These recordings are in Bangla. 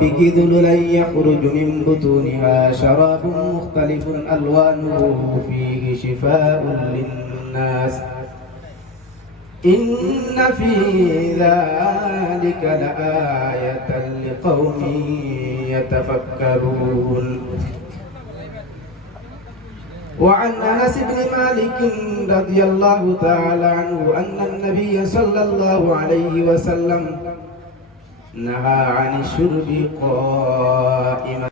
الرب ذللا يخرج من بطونها شراب مختلف ألوانه فيه شفاء للناس إن في ذلك لآية لقوم يتفكرون. وعن أنس بن مالك رضي الله تعالى عنه أن النبي صلى الله عليه وسلم نهى عن الشرب قائما.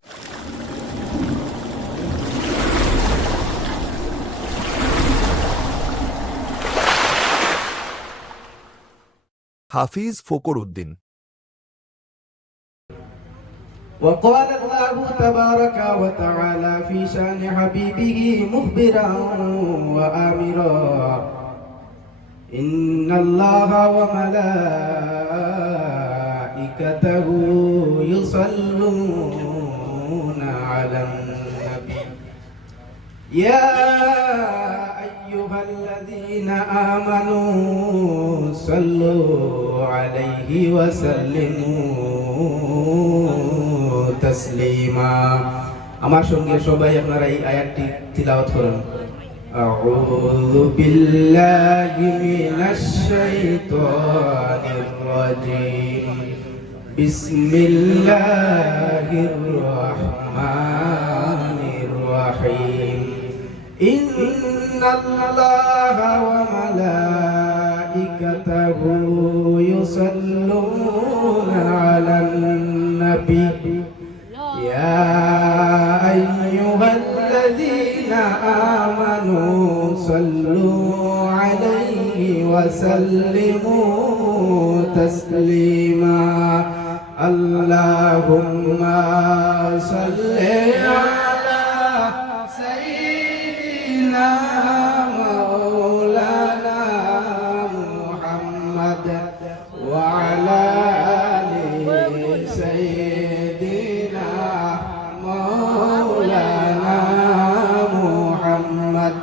হাফিজ ফকর উদ্দিন। وقال الله تبارك وتعالى في شان حبيبه مخبرا وآمرا إن الله وملائكته يصلون على النبي يا أيها الذين آمنوا صلوا عليه وسلموا تسليما. আমার সঙ্গে সবাই আপনারা এই আয়াতটি তিলাওয়াত করুন। আউযু বিল্লাহি মিনাশ শাইতানির রাজীম বিসমিল্লাহির রাহমানির রাহিম ইন্নাল্লাহা ওয়া মালাইকাতাহু ইউসাল্লুনা আলান নাবী يا أيها الذين آمنوا صلوا عليه وسلموا تسليما. اللهم صل على سيدنا مولانا محمد وعلى آل سيدنا مولانا محمد.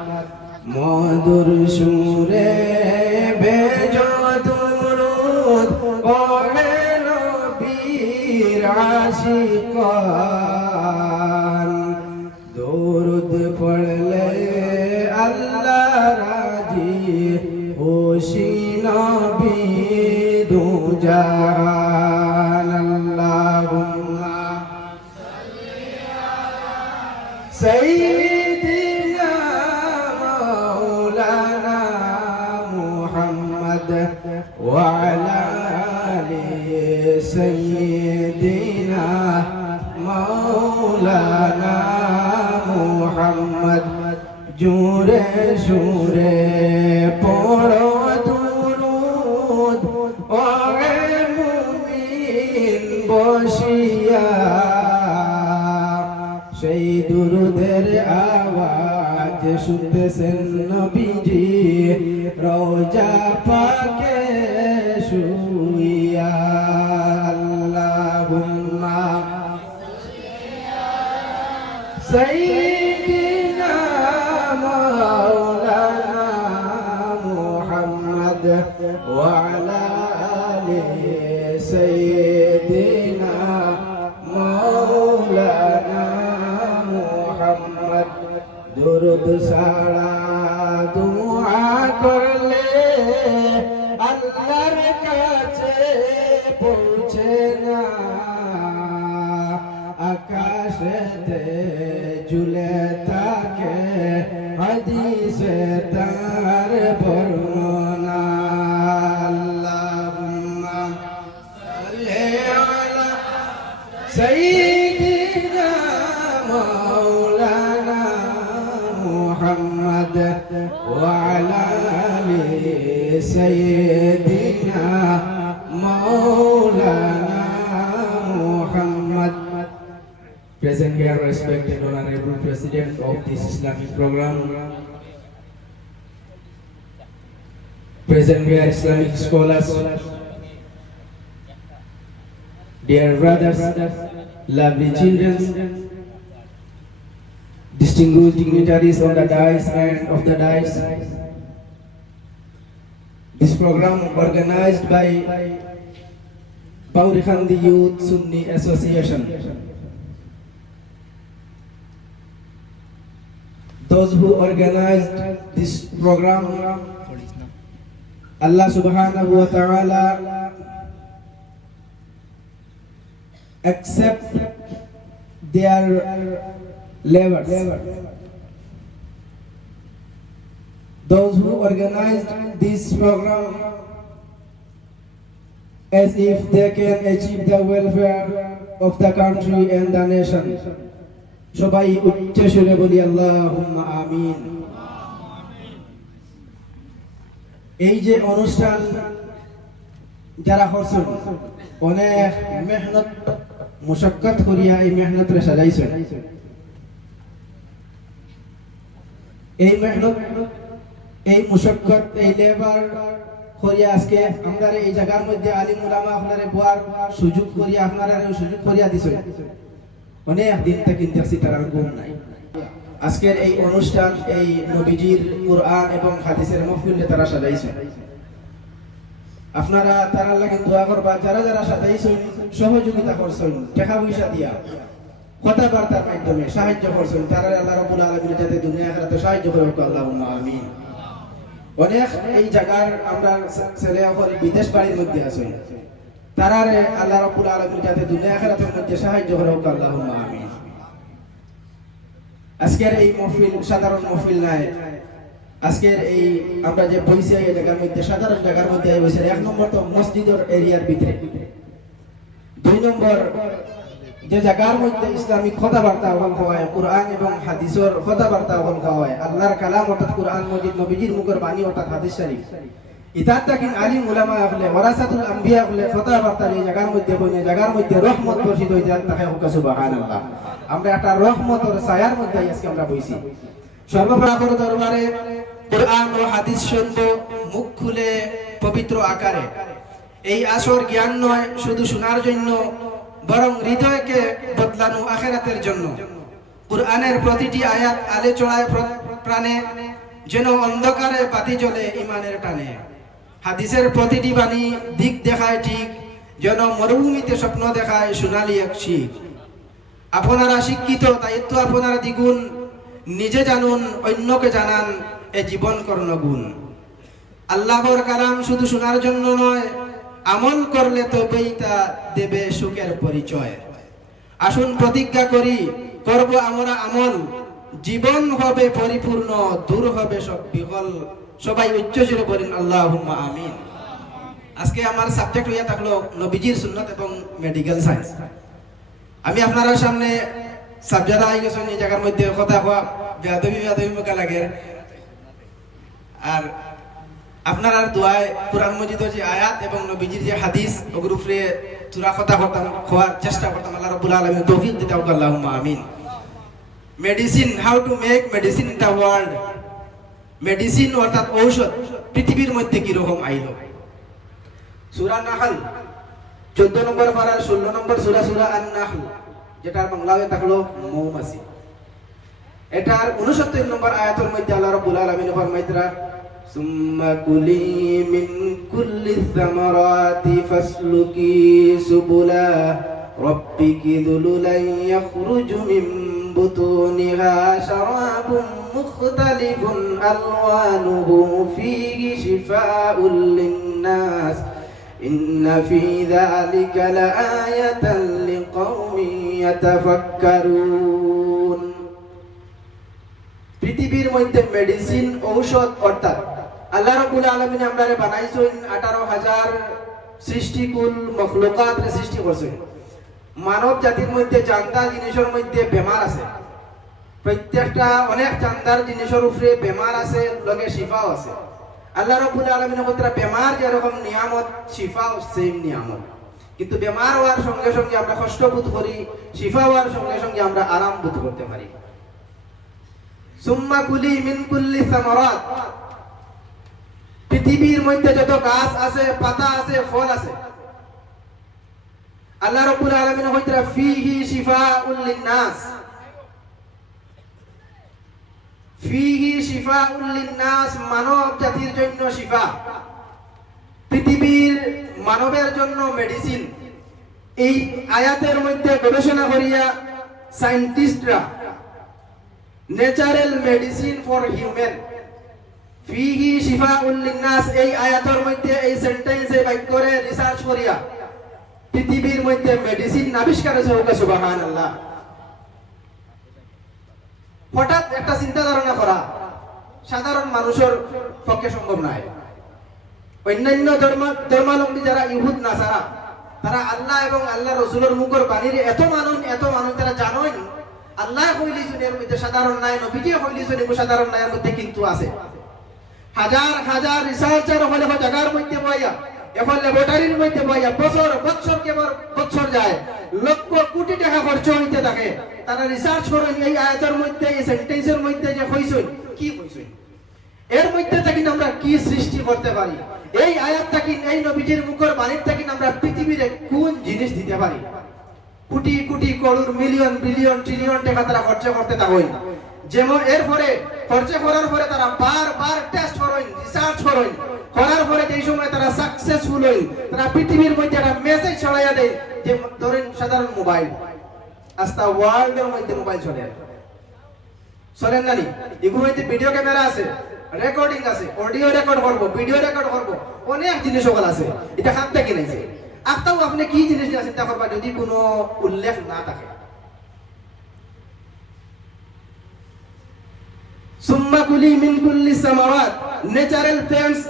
মধুর সুরে বেজো দুরূদ পড়ে নবীর আশিকান দুরূদ পড়লে আল্লাহ রাজি খুশি নবী দু জাহান. আল্লাহুম্মা সাল্লি আলা সাইয়্যিদিনা মাওলানা মুহাম্মদ ওয়া আলা আলি সাইয়্যিদিনা মাওলানা মুহাম্মদ. জোরে সুরে পড়ো দুরূদ ও মুমিন বসিয়া সেই দুরূদের আওয়াজ শুনতেছেন নবীজি রওজা পাকে শুইয়া. আল্লাহুম্মা সাইয়্যিদিনা মাওলানা মুহাম্মদ ওয়া আলা আলি সাইয়্যিদিনা মাওলানা মুহাম্মদ. দুরূদ সারা দুআ করলে আল্লাহর কাছে পৌঁছে না. আকাশেতে ঝুলে থাকে হাদিসে তার বর্ণনা. আল্লাহুম্মা সাল্লি আলা সাইয়্যিদিনা মাওলানা মুহাম্মদ ওয়া আলা আলি সাইয়্যিদিনা মাওলানা Muhammad. Present here, respected Honorable President of this Islamic program. Present here, Islamic scholars, dear brothers, lovely children, distinguished dignitaries on the dais and of the dais. This program organized by Paurikhandi Youth Sunni Association. Those who organized this program, Allah subhanahu wa ta'ala accept their labors. Those who organized this program, as if they can achieve the welfare of the country and the nation. সবাই উচ্চ সুরে বলি আল্লাহুম্মা আমিন। এই যে অনুষ্ঠান যারা করছেন অনেক মেহনত মুশাক্কাত করিয়া এই মেহনতরে সাজাইছেন। এই মেহনত, এই মুশাক্কাত, এই লেবার করিয়া আজকে আমরা এই জায়গার মধ্যে আলিম উলামা আপনারে বয়ার সুযোগ করিয়া আপনারা সুযোগ করিয়া দিছেন। অনেক দিন থেকে দেখছি তার ঘুম নাই। আজকের এই অনুষ্ঠান এই নবীজির কুরআন এবং হাদিসের মাহফিলে তারা সাজাইছে। আপনারা তারা লাগি দোয়া করবা, যারা যারা সাজাইছেন সহযোগিতা করছেন, টাকা পয়সা দিয়া কথাবার্তার মাধ্যমে সাহায্য করছেন, তারা আল্লাহ রাব্বুল আলামিন যাতে দুনিয়া আখিরাতে সাহায্য করে, আল্লাহুম্মা আমিন। অনেক এই জায়গার আমরা ছেলে বিদেশ বাড়ির মধ্যে আছেন, তারারে আল্লাহ রাব্বুল আলামিন যাতে দুনিয়া আখিরাতের মধ্যে সাহায্য করে, আল্লাহুম্মা আমিন। আজকের এই মাহফিল সাধারণ মাহফিল নাই। আজকের এই আমরা যে বইছি এই জায়গার মধ্যে সাধারণ জায়গার মধ্যে বইছি। এক নম্বর তো মসজিদের এরিয়ার ভিতরে, দুই নম্বর যে জায়গার মধ্যে ইসলামিক কথাবার্তা হয়, কুরআন এবং হাদিসের কথাবার্তা হয়, আল্লাহর কালাম অর্থাৎ কুরআন মজিদ, নবীজির মুখের বাণী অর্থাৎ হাদিস শরীফ, ইতাত তাকিন আলিম উলামা হলে ওয়ারাসাতুল আম্বিয়া হলে কথাবার্তা এই জায়গার মধ্যে হইনে, জায়গার মধ্যে রহমত বর্ষিত হয়ে যায়। তাকে হুকা সুবহানাল্লাহ। আমরা একটা রহমতের ছায়ার মধ্যে আজকে আমরা বইছি। সর্বপ্রাকর দরবারে কুরআন ও হাদিস শুনব মুখ খুলে পবিত্র আকারে। এই আসর জ্ঞান নয় শুধু শোনার জন্য, বরং হৃদয়কে বদলানো আখিরাতের জন্য। কুরআনের প্রতিটি আয়াত আলে চড়ায় প্রাণে, যেন অন্ধকারে বাতি জ্বলে ঈমানের টানে। হাদিসের প্রতিটি বাণী দিক দেখায় ঠিক, যেন মরুভূমিতে স্বপ্ন দেখায় সোনালী এক শিখ। আপনারা শিক্ষিত, দায়িত্ব আপনারা দ্বিগুণ, নিজে জানুন অন্যকে জানান এ জীবন কর্ণগুণ। আল্লাহর কালাম শুধু শোনার জন্য নয়, আমল করলে তবেই তা দেবে সুখের পরিচয়। আসুন প্রতিজ্ঞা করি, করব আমরা আমল, জীবন হবে পরিপূর্ণ, দূর হবে সব বিকল। সবাই উচ্চ সুরে বলেন আল্লাহুম্মা আমিন। আজকে আমার সাবজেক্ট হইয়া থাকলো নবীজির সুন্নাত এবং মেডিকেল সায়েন্স। আমি আপনার সামনে সাবজেক্ট আই গেছেন এই জায়গার মধ্যে কথা হওয়া বেয়াদবি মুখা লাগে। আর আপনার আর দোয়ায় কুরআন মজিদের যে আয়াত এবং নবীজির যে হাদিস ওগুলোর উপরে তুরা কথা করতাম, খোয়ার চেষ্টা করতাম। আল্লাহ রাব্বুল আলামিন তৌফিক দিতে হোক, আল্লাহুম্মা আমিন। Medicine, how to make medicine in the world. Medicine অর্থাৎ ঔষধ পৃথিবীর মধ্যে কি রকম আইলো। সূরা নাহল 14 নম্বর পারার 16 নম্বর সূরা, সূরা আন-নাহল, যেটার বাংলায় থাকলো মৌমাছি। এটার 69 নম্বর আয়াতের মধ্যে আল্লাহ রাব্বুল আলামিন ফরমাইতরা, সুম্মা কুলি মিন কুল্লি সামারাতি ফাসলুকি সুবুলা রাব্বিকি যুলুলান ইয়াখরুজু মিন বুতুনিহা শারাবুম মুখতালিফুন আলওয়ানুহু ফীহি শিফাউল লিন-নাস ইন্না ফী যালিকা লাআয়াতান লিকাওমিন ইয়াতাফাক্কারুন। পৃথিবীর মধ্যে মেডিসিন, ঔষধ অর্থাৎ আল্লাহ রাব্বুল আলামিন আমরারে বানাইছেন 18,000 সৃষ্টিকুল মখলুকাত সৃষ্টি করছেন। মানব জাতির মধ্যে জানদার জিনিসের মধ্যে বেমার আছে, প্রত্যেকটা অনেক জানদার জিনিসের উপরে বেমার আছে, লগে শিফাও আছে। আল্লাহ রাব্বুল আলামিন কতটা বেমার যেরকম নিয়ামত, শিফাও সেম নিয়ামত। কিন্তু বেমার হওয়ার সঙ্গে সঙ্গে আমরা কষ্ট বোধ করি, শিফা হওয়ার সঙ্গে সঙ্গে আমরা আরাম বোধ করতে পারি। সুম্মা কুলি মিন কুল্লি সামারাত, পৃথিবীর মধ্যে যত গাছ আছে, পাতা আছে, ফল আছে, আল্লাহ রাব্বুল আলামিন কইতরা ফীহি শিফাউল লিন-নাস, ফীহি শিফাউল লিন-নাস, মানব জাতির জন্য শিফা, পৃথিবীর মানবের জন্য মেডিসিন। এই আয়াতের মধ্যে গবেষণা করিয়া সায়েন্টিস্টরা ন্যাচারাল মেডিসিন ফর হিউম্যান ফিহি শিফাউল লিন্নাস এই আয়াতের মধ্যে এই সেন্টেন্সে বাক্য করে রিসার্চ করিয়া পৃথিবীর মধ্যে মেডিসিন আবিষ্কার হয়েছে হোক সুবহানাল্লাহ। হঠাৎ একটা চিন্তা ধারণা করা সাধারণ মানুষের পক্ষে সম্ভব নয়। অন্যান্য ধর্মাবলম্বী যারা ইহুদ নাসারা তারা আল্লাহ এবং আল্লাহ রসুলের মুখের বাণীর এত মানুষ তারা জানেন আল্লাহ কইলিছেন এর মধ্যে সাধারণ নাই, নবীজি কইলিছেন এর সাধারণ নাই, এর মধ্যে কিন্তু আছে। হাজার হাজার রিসার্চার হলে জায়গার মধ্যে বইয়া এখন ল্যাবরেটরির মধ্যে বইয়া বছর যায়, লক্ষ কোটি টাকা খরচ হইতে থাকে। তারা রিসার্চ করেন এই আয়াতের মধ্যে এই সেন্টেন্সের মধ্যে যে কইছেন কি কইছেন, এর মধ্যে থেকে আমরা কি সৃষ্টি করতে পারি, এই আয়াত থেকে এই নবীজির মুখের বাণীর থেকে আমরা পৃথিবীতে কোন জিনিস দিতে পারি। Crore crore crore million billion trillion টাকা তারা খরচ করতে থাকেন। যেমন এরপরে খরচ করার পরে তারা বারবার টেস্ট করেন, রিসার্চ করেন, করার পরে যেই সময় তারা সাকসেসফুল হন তারা পৃথিবীর মধ্যে একটা মেসেজ ছড়াইয়া দেয়। যে ধরেন সাধারণ মোবাইল, আজটা ওয়ার্ল্ডের মধ্যে মোবাইল চলেন না নি, এগুলোর মধ্যে ভিডিও ক্যামেরা আছে, রেকর্ডিং আছে, অডিও রেকর্ড করবো, ভিডিও রেকর্ড করবো, অনেক জিনিস সকল আছে। এটা হাত থেকে নিয়েছে। আজটাও আপনি কি জিনিস নিয়ে চিন্তা করবা যদি কোনো উল্লেখ না থাকে। সুম্মা কুলি মিন কুল্লি সামাওয়াত ন্যাচারাল প্ল্যান্টস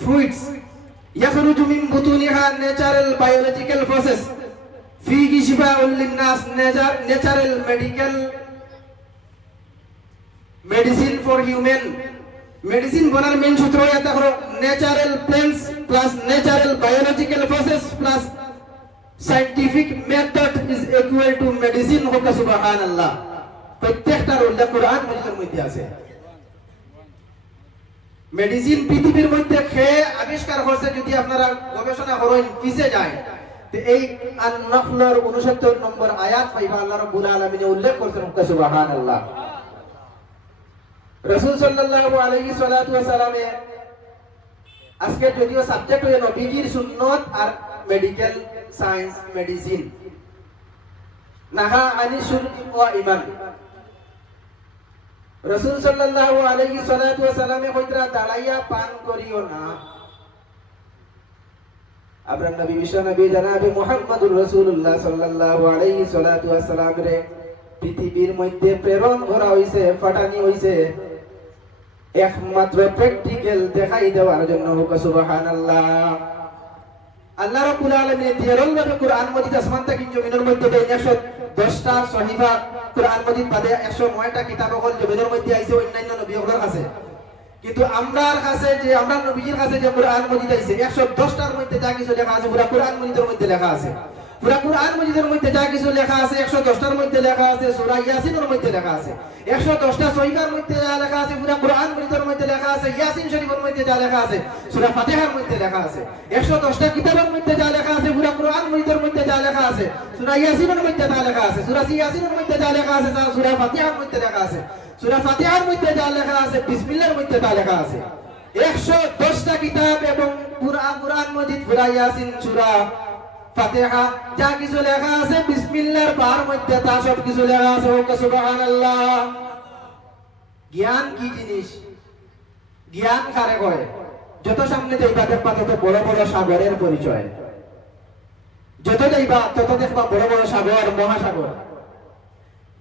ফ্রুটস ইয়াখরুজু মিন বুতুনিহা ন্যাচারাল বায়োলজিক্যাল প্রসেস ফিহি শিফাউল লিন্নাস natural medicine for human. Medicine বনার মেন সূত্র এটা হলো natural plants plus natural biological process plus scientific method is equal to medicine. হোক সুবহানাল্লাহ। প্রত্যেকটার উল্লেখ কোরআন মাজিদের মধ্যে আছে। মেডিসিন পৃথিবীর মধ্যে খেয়ে আবিষ্কার করছে যদি আপনারা গবেষণা করেন পিছে যায় তো এই আন-নাহলের 69 নম্বর আয়াত পাইবা আল্লাহ রাব্বুল আলামিন উল্লেখ করেছেন সুবহানাল্লাহ। রাসূল সাল্লাল্লাহু আলাইহি সাল্লাতু ওয়া সাল্লামে আজকে যদিও সাবজেক্ট হলো নবীজির সুন্নাত আর মেডিকেল সায়েন্স মেডিসিন নাহা আনি শুরকি ওয়া ঈমান। রাসূল সাল্লাল্লাহু আলাইহি সাল্লাতু ওয়া সাল্লামে কইতরা দাঁড়াইয়া পান করিও না। আপনার নবী বিশ্ব নবী জনাবে মুহাম্মদুর রাসূলুল্লাহ সাল্লাল্লাহু আলাইহি সাল্লাতু ওয়া সাল্লাম রে পৃথিবীর মধ্যে প্রেরণ করা হইছে, ফাটানি হইছে একমাত্র প্র্যাকটিক্যাল দেখাই দেওয়ার জন্য। সুবহানাল্লাহ। আল্লাহ রাব্বুল আলামিন দিয়ারল্লাহ কুরআন মাজিদ আসমান থেকে জমিনের মধ্যে 110টা সহিফা কুরআন মাজিদ বাদে 109টা কিতাব হল জমিনের মধ্যে আইছে অন্যান্য নবীদের কাছে। কিন্তু আমরার কাছে যে আমরা নবীজির কাছে যে কুরআন মাজিদ আইছে 110টার মধ্যে যা কিছু লেখা আছে পুরো কুরআন মাজিদের মধ্যে লেখা আছে। পুরো কুরআন মাজিদের মধ্যে যা কিছু লেখা আছে 110টার মধ্যে লেখা আছে, সূরা ইয়াসিনের মধ্যে লেখা আছে। 110টা সহিফার মধ্যে যা লেখা আছে পুরো কুরআন মাজিদের মধ্যে লেখা আছে। ইয়াসিন শরীফের মধ্যে যা লেখা আছে সূরা ফাতিহার মধ্যে লেখা আছে। 110টা কিতাবের মধ্যে যা লেখা আছে পুরো কুরআন মাজিদের মধ্যে যা লেখা আছে, সূরা ইয়াসিনের মধ্যে যা লেখা আছে, সূরা ইয়াসিনের মধ্যে যা লেখা আছে, সূরা ফাতিহার মধ্যে লেখা আছে, সূরা ফাতিহার মধ্যে যা লেখা আছে, বিসমিল্লাহর মধ্যে যা লেখা আছে। 110টা কিতাব এবং কুরআন মাজিদ, সূরা ইয়াসিন, সূরা ফাতিহা যা কিছু লেখা আছে বিসমিল্লাহর বার মধ্যে তা সব কিছু লেখা আছে। সুবহানাল্লাহ। জ্ঞান কি জিনিস? জ্ঞান কারে কয়? যত সামনে যাইবা দেখবা তত বড় বড় সাগরের পরিচয়, যত যাইবা তত দেখবা বড় বড় সাগর, মহাসাগর।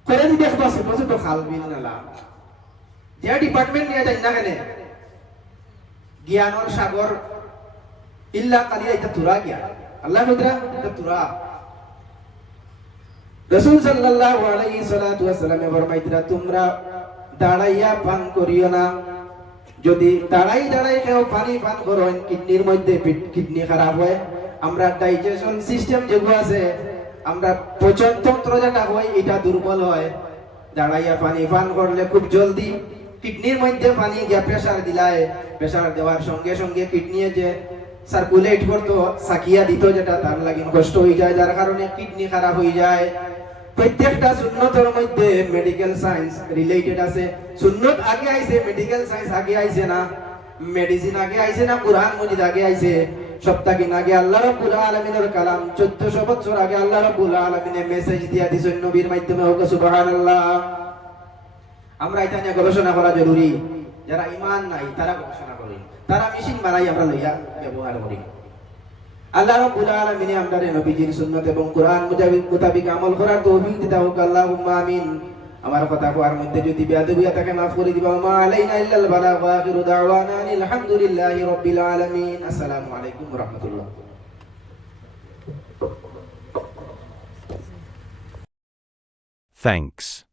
করে দি দেখবা ছোট ছোট খাল বিল নালা। যে ডিপার্টমেন্ট নিয়ে যাই না কেন জ্ঞানের সাগর ইল্লা কালিয়া এটা তুরা জ্ঞান। আল্লাহ বলরা এটা তুরা। রাসূল সাল্লাল্লাহু আলাইহি সাল্লাতু ওয়া সাল্লামে ফরমাইতরা তোমরা দাঁড়াইয়া পান করিও না। যদি দাঁড়াই কেউ পানি পান করেন কিডনির মধ্যে কিডনি খারাপ হয়। আমরা ডাইজেশন সিস্টেম যেগুলো আছে, আমরা পচন তন্ত্র যেটা হয় এটা দুর্বল হয়। দাঁড়াইয়া পানি পান করলে খুব জলদি কিডনির মধ্যে পানি গিয়া প্রেসার দিলায়, প্রেসার দেওয়ার সঙ্গে সঙ্গে কিডনি যে সার্কুলেট করতো সাকিয়া দিত যেটা তার লাগি কষ্ট হয়ে যায়, যার কারণে কিডনি খারাপ হয়ে যায়। প্রত্যেকটা সুন্নতের মধ্যে মেডিকেল সায়েন্স রিলেটেড আছে। সুন্নত আগে আইছে, মেডিকেল সায়েন্স আগে আইছে না, মেডিসিন আগে আইছে না, কুরআন মাজিদ আগে আইছে। সপ্তাহ আগে আল্লাহ রাব্বুল আলামিনের কালাম 1400 বছর আগে আল্লাহ রাব্বুল আলামিনে মেসেজ দিয়া দিছেন নবীর মাধ্যমে। হোক সুবহানাল্লাহ। আমরা এটা নিয়ে গবেষণা করা জরুরি। যারা ঈমান নাই তারা গবেষণা করেন, তারা মেশিন বানাই আমরা লইয়া ব্যবহার করি। আল্লাহ রাব্বুল আলামিন আমাদের নবীজির সুন্নাত এবং কোরআন মোতাবেক আমল করার তৌফিক দিতা হোক, আল্লাহুম্মা আমিন। আমার কথা কোয়ার মধ্যে যদি বেয়াদবিয়া থাকে মাফ করে দিবা। মা আলাইনা ইল্লাল বালাগ ওয়া আখিরু দাওয়ানা আলহামদুলিল্লাহি রাব্বিল আলামিন। আসসালামু আলাইকুম ওয়া রাহমাতুল্লাহ। Thanks.